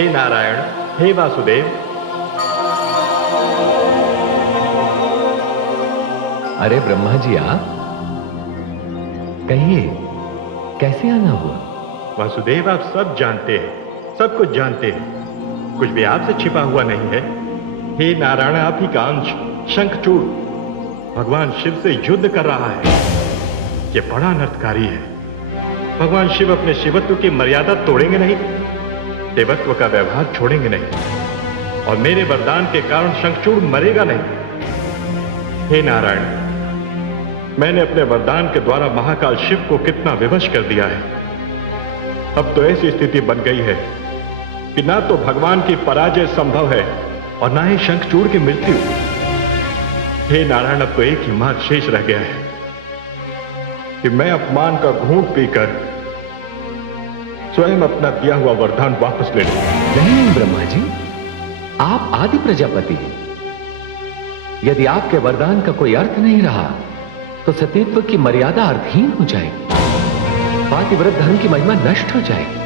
हे नारायण, हे वासुदेव। अरे ब्रह्मा जी, आप कहिए, कैसे आना हुआ? वासुदेव, आप सब जानते हैं, सब कुछ जानते हैं, कुछ भी आपसे छिपा हुआ नहीं है। हे नारायण, आप ही का अंश शंखचूड़ भगवान शिव से युद्ध कर रहा है। यह बड़ा अनर्थकारी है। भगवान शिव अपने शिवत्व की मर्यादा तोड़ेंगे नहीं, देवत्व का व्यवहार छोड़ेंगे नहीं, और मेरे वरदान के कारण शंखचूड़ मरेगा नहीं। हे नारायण, मैंने अपने वरदान के द्वारा महाकाल शिव को कितना विवश कर दिया है। अब तो ऐसी स्थिति बन गई है कि ना तो भगवान की पराजय संभव है और ना ही शंखचूड़ की मृत्यु। हे नारायण, अब तो एक ही मार्ग शेष रह गया है कि मैं अपमान का घूंट पीकर स्वयं अपना दिया हुआ वरदान वापस ले लूं। नहीं ब्रह्मा जी, आप आदि प्रजापति हैं। यदि आपके वरदान का कोई अर्थ नहीं रहा तो सतीत्व की मर्यादा अर्थहीन हो जाएगी, पातिव्रत धर्म की महिमा नष्ट हो जाएगी।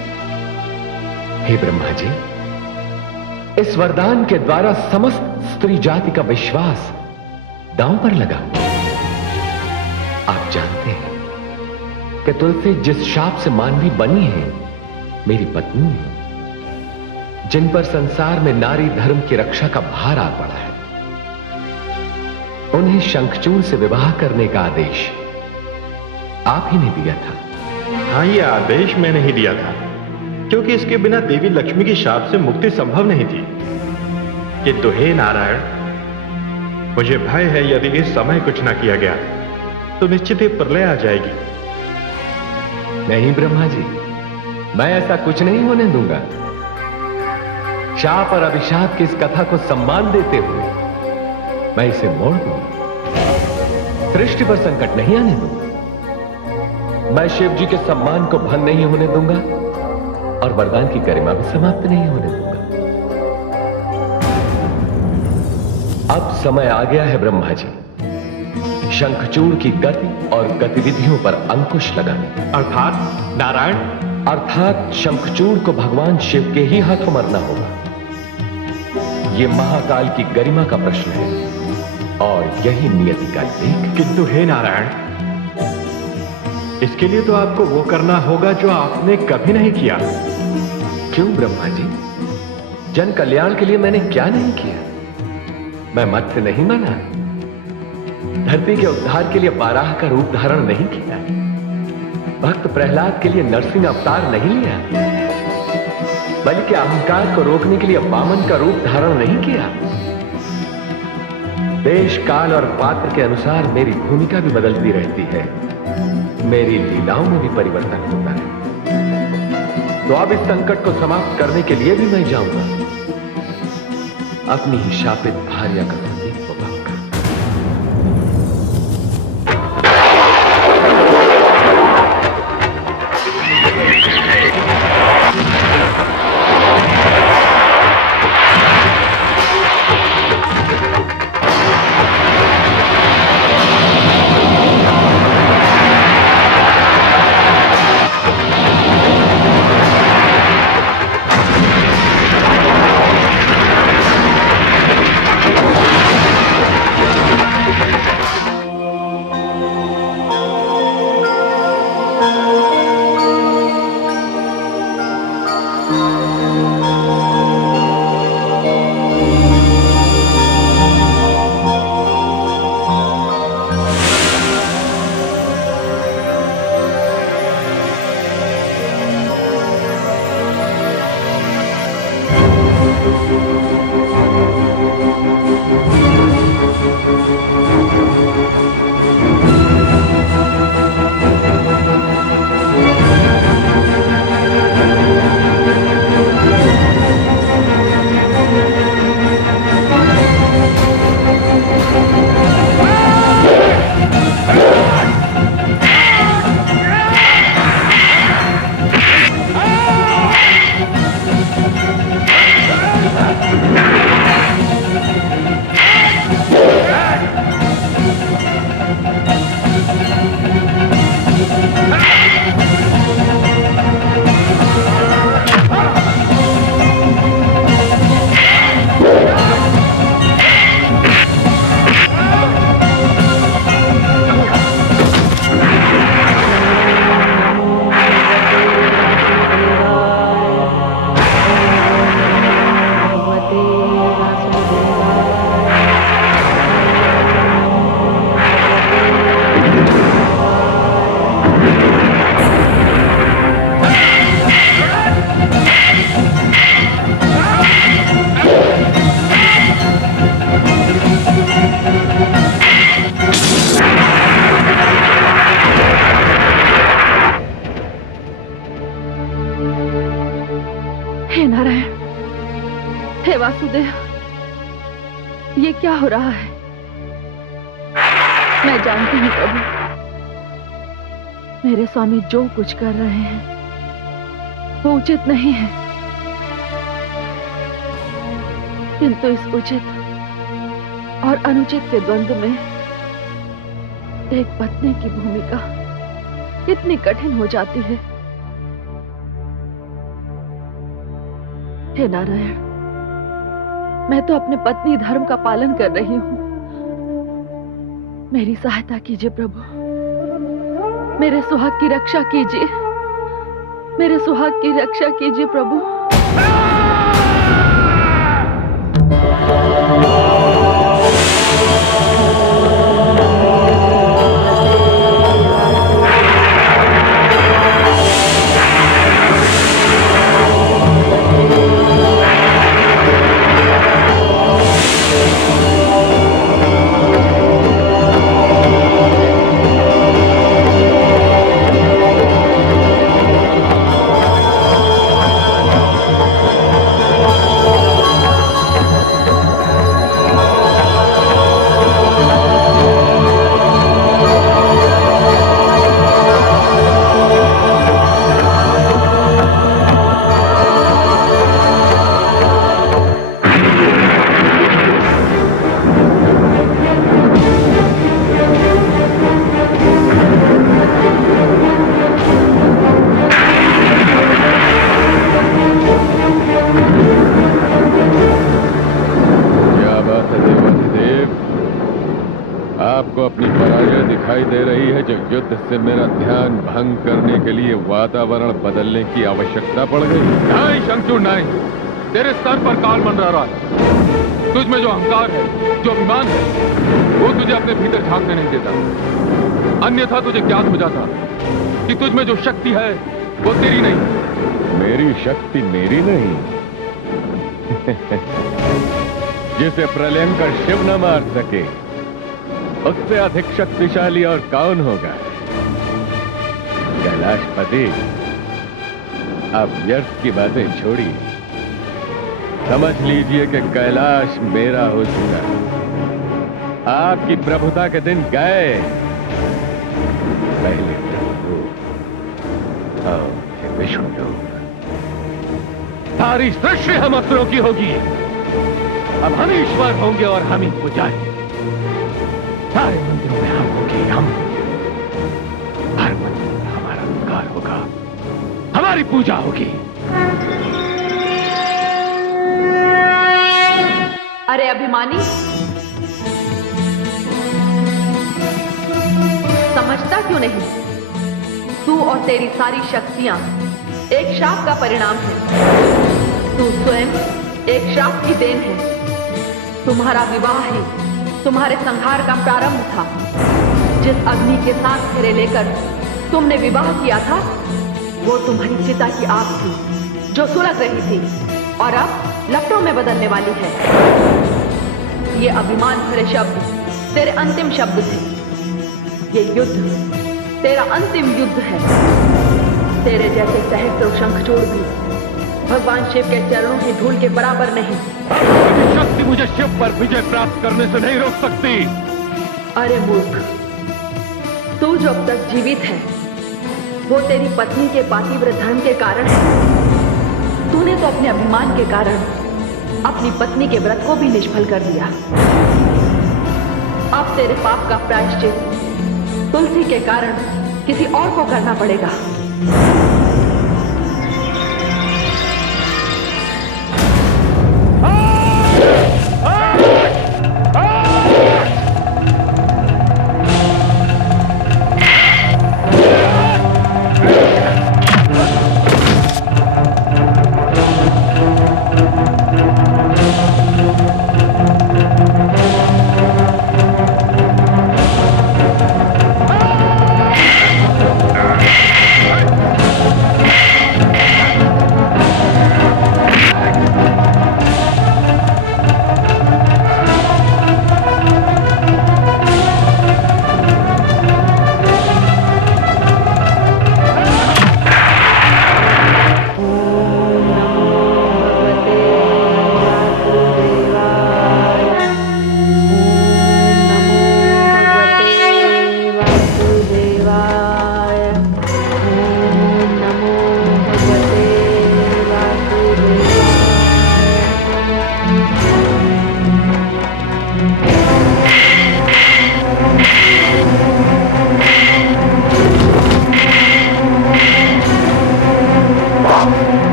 हे ब्रह्मा जी, इस वरदान के द्वारा समस्त स्त्री जाति का विश्वास दांव पर लगा। आप जानते हैं कि तुलसी जिस शाप से मानवी बनी है, मेरी पत्नी है, जिन पर संसार में नारी धर्म की रक्षा का भार आ पड़ा है। उन्हें शंखचूड़ से विवाह करने का आदेश आप ही ने दिया था। हाँ, यह आदेश मैंने ही दिया था, क्योंकि इसके बिना देवी लक्ष्मी की शाप से मुक्ति संभव नहीं थी। किंतु हे नारायण, मुझे भय है यदि इस समय कुछ न किया गया तो निश्चित ही प्रलय आ जाएगी। नहीं ब्रह्मा जी, मैं ऐसा कुछ नहीं होने दूंगा। शाप और अभिशाप की इस कथा को सम्मान देते हुए मैं इसे मोड़ दूंगा। सृष्टि पर संकट नहीं आने दूंगा। मैं शिव जी के सम्मान को भंग नहीं होने दूंगा और वरदान की गरिमा भी समाप्त नहीं होने दूंगा। अब समय आ गया है ब्रह्मा जी, शंखचूड़ की गति और गतिविधियों पर अंकुश लगाने। अर्थात नारायण, अर्थात शंखचूड़ को भगवान शिव के ही हाथों मरना होगा। यह महाकाल की गरिमा का प्रश्न है और यही नियति का लेख। किंतु हे नारायण, इसके लिए तो आपको वो करना होगा जो आपने कभी नहीं किया। क्यों ब्रह्मा जी? जन कल्याण के लिए मैंने क्या नहीं किया? मैं मत्स्य नहीं बना, धरती के उद्धार के लिए बाराह का रूप धारण नहीं किया, भक्त प्रहलाद के लिए नरसिंह अवतार नहीं लिया, बल्कि अहंकार को रोकने के लिए वामन का रूप धारण नहीं किया। देश काल और पात्र के अनुसार मेरी भूमिका भी बदलती रहती है, मेरी लीलाओं में भी परिवर्तन होता है। तो अब इस संकट को समाप्त करने के लिए भी मैं जाऊंगा, अपनी ही शापित भार्या का संदेश पाऊंगा। हे नारायण, हे वासुदेव, ये क्या हो रहा है? मैं जानती हूँ प्रभु, मेरे स्वामी जो कुछ कर रहे हैं वो उचित नहीं है, किंतु इस उचित और अनुचित के द्वंद्व में एक पत्नी की भूमिका कितनी कठिन हो जाती है। हे नारायण, मैं तो अपने पत्नी धर्म का पालन कर रही हूं। मेरी सहायता कीजिए प्रभु, मेरे सुहाग की रक्षा कीजिए, मेरे सुहाग की रक्षा कीजिए प्रभु। युद्ध से मेरा ध्यान भंग करने के लिए वातावरण बदलने की आवश्यकता पड़ गई। नहीं शंखचूड़ नहीं, तेरे सर पर काल मंडरा रहा है। तुझ में जो अहंकार है, जो अभिमान है, वो तुझे अपने भीतर झांकने नहीं देता। अन्यथा तुझे ज्ञात हो जाता कि तुझ में जो शक्ति है वो तेरी नहीं। मेरी शक्ति मेरी नहीं? जिसे प्रलयंकर शिव न मार सके उससे अधिक शक्तिशाली और कौन होगा? कैलाशपति, आप व्यर्थ की बातें छोड़िए। समझ लीजिए कि कैलाश मेरा हो चुका है। आपकी प्रभुता के दिन गए। पहले प्रभु और फिर विष्णुलोक। सारी सृष्टि हम असुरों की होगी। अब हम ईश्वर होंगे और हम ही पुजारी। सारे मंदिरों में हम होंगे, हम। हर मंदिर में हमारा अधिकार होगा, हमारी पूजा होगी। अरे अभिमानी, समझता क्यों नहीं? तू और तेरी सारी शक्तियां एक शाप का परिणाम है। तू स्वयं एक शाप की देन है। तुम्हारा विवाह ही तुम्हारे संहार का प्रारंभ था। जिस अग्नि के साथ फेरे लेकर तुमने विवाह किया था, वो तुम्हारी चिता की आग थी जो सुलग रही थी और अब लपटों में बदलने वाली है। ये अभिमान भरे शब्द तेरे अंतिम शब्द थे। ये युद्ध तेरा अंतिम युद्ध है। तेरे जैसे सहस्त्रों शंखचूड़ भी भगवान शिव के चरणों की धूल के बराबर नहीं। शक्ति मुझे शिव पर विजय प्राप्त करने से नहीं रोक सकती। अरे मूर्ख, तू जो अब तक जीवित है वो तेरी पत्नी के पातिव्रत धर्म के कारण है। तूने तो अपने अभिमान के कारण अपनी पत्नी के व्रत को भी निष्फल कर दिया। अब तेरे पाप का प्रायश्चित तुलसी के कारण किसी और को करना पड़ेगा।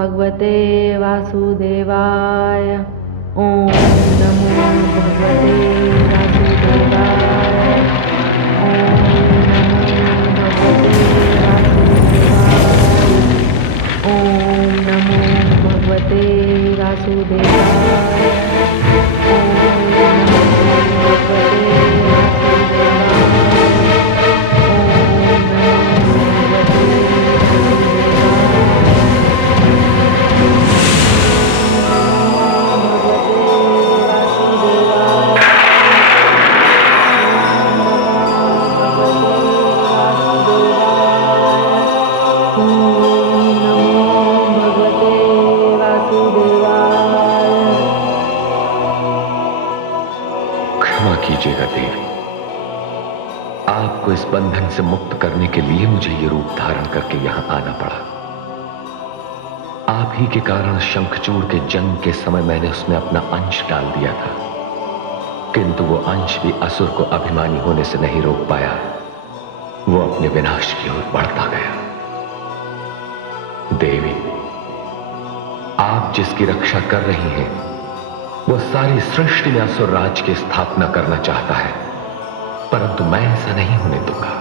भगवते वासुदेवाय। ओम नमो भगवते वासुदेवाय। ओम नमो भगवते वासुदेवाय। क्षमा कीजिएगा देवी, आपको इस बंधन से मुक्त करने के लिए मुझे ये रूप धारण करके यहां आना पड़ा। आप ही के कारण शंखचूड़ के जन्म के समय मैंने उसमें अपना अंश डाल दिया था, किंतु वो अंश भी असुर को अभिमानी होने से नहीं रोक पाया। वो अपने विनाश की ओर बढ़ता गया। देवी, आप जिसकी रक्षा कर रही हैं, वो सारी सृष्टि में असुर राज की स्थापना करना चाहता है, परंतु मैं ऐसा नहीं होने दूंगा।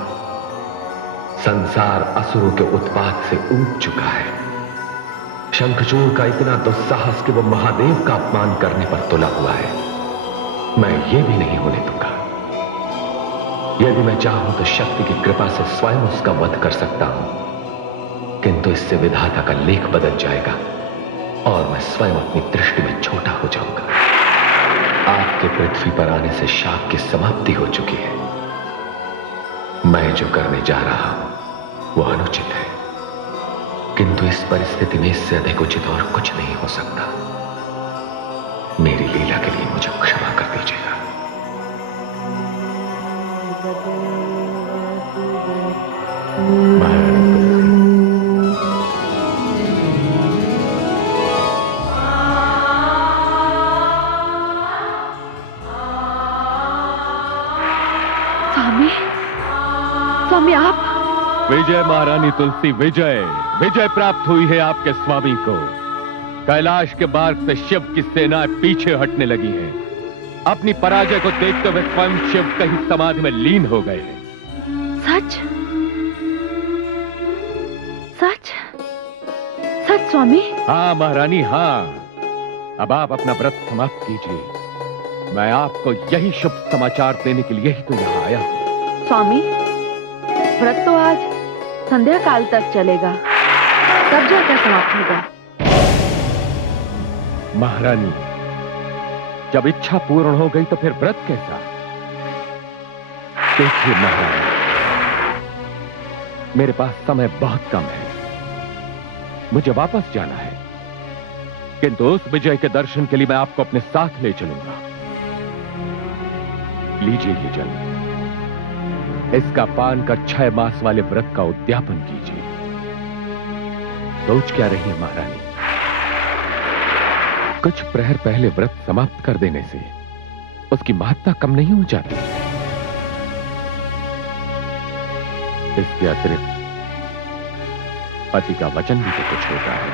संसार असुरों के उत्पात से ऊब चुका है। शंखचूड़ का इतना दुस्साहस कि वो महादेव का अपमान करने पर तुला हुआ है, मैं ये भी नहीं होने दूंगा। यदि मैं चाहूं तो शक्ति की कृपा से स्वयं उसका वध कर सकता हूं, किंतु इससे विधाता का लेख बदल जाएगा और मैं स्वयं अपनी दृष्टि में छोटा हो जाऊंगा। आपके पृथ्वी पर आने से शाप की समाप्ति हो चुकी है। मैं जो करने जा रहा हूं वो अनुचित है, किंतु इस परिस्थिति में इससे अधिक उचित और कुछ नहीं हो सकता। मेरी लीला के लिए मुझे क्षमा कर दीजिएगा। स्वामी, स्वामी आप? विजय महारानी तुलसी, विजय विजय प्राप्त हुई है आपके स्वामी को। कैलाश के मार्ग से शिव की सेनाएं पीछे हटने लगी हैं। अपनी पराजय को देखते हुए स्वयं शिव कहीं समाधि में लीन हो गए हैं। सच सच सच स्वामी? हाँ महारानी, हाँ। अब आप अपना व्रत समाप्त कीजिए। मैं आपको यही शुभ समाचार देने के लिए ही तो यहाँ आया हूँ। स्वामी, व्रत तो आज संध्या काल तक चलेगा, तब जाकर समाप्त होगा। महारानी, जब इच्छा पूर्ण हो गई तो फिर व्रत कैसा? देखिए महारानी, मेरे पास समय बहुत कम है, मुझे वापस जाना है, किंतु उस विजय के दर्शन के लिए मैं आपको अपने साथ ले चलूंगा। लीजिए ये जल, इसका पान कर 6 मास वाले व्रत का उद्यापन कीजिए। सोच क्या रही है महारानी? कुछ प्रहर पहले व्रत समाप्त कर देने से उसकी महत्ता कम नहीं हो जाती। इसके अतिरिक्त पति का वचन भी तो कुछ होता है।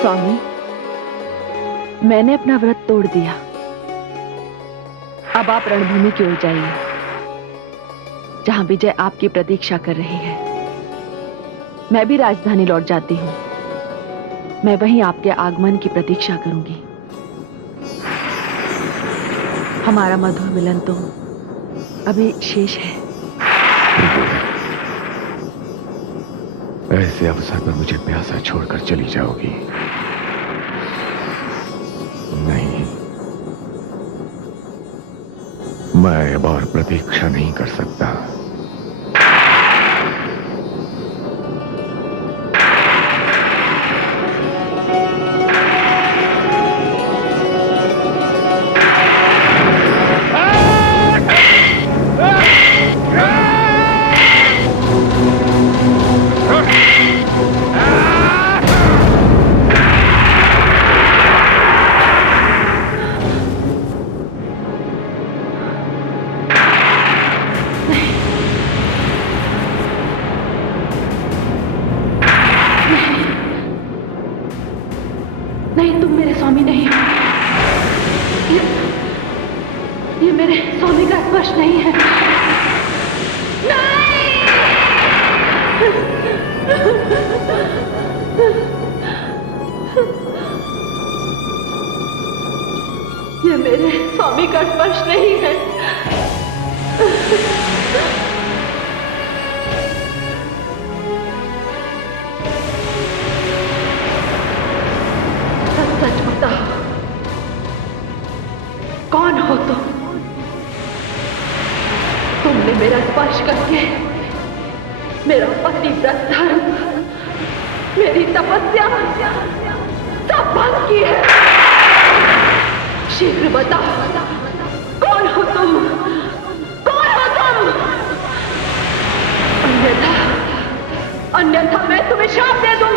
स्वामी, मैंने अपना व्रत तोड़ दिया। अब आप रणभूमि की ओर जाइए, जहां विजय आपकी प्रतीक्षा कर रही है। मैं भी राजधानी लौट जाती हूँ। मैं वहीं आपके आगमन की प्रतीक्षा करूंगी। हमारा मधुर मिलन तो अभी शेष है। ऐसे अवसर पर मुझे प्यासा छोड़कर चली जाओगी? नहीं, मैं अब और प्रतीक्षा नहीं कर सकता। नहीं, तुम मेरे स्वामी नहीं हो। ये मेरे स्वामी का स्पर्श नहीं है। ये मेरे स्वामी का स्पर्श नहीं है। सच बताओ, कौन हो तुम? तुमने मेरा स्पर्श करके मेरा पतिव्रत धर्म, मेरी तपस्या सब भंग की है। शीघ्र बताओ, कौन हो तुम? कौन हो तुम? अन्यथा मैं तुम्हें श्राप दे दूंगी।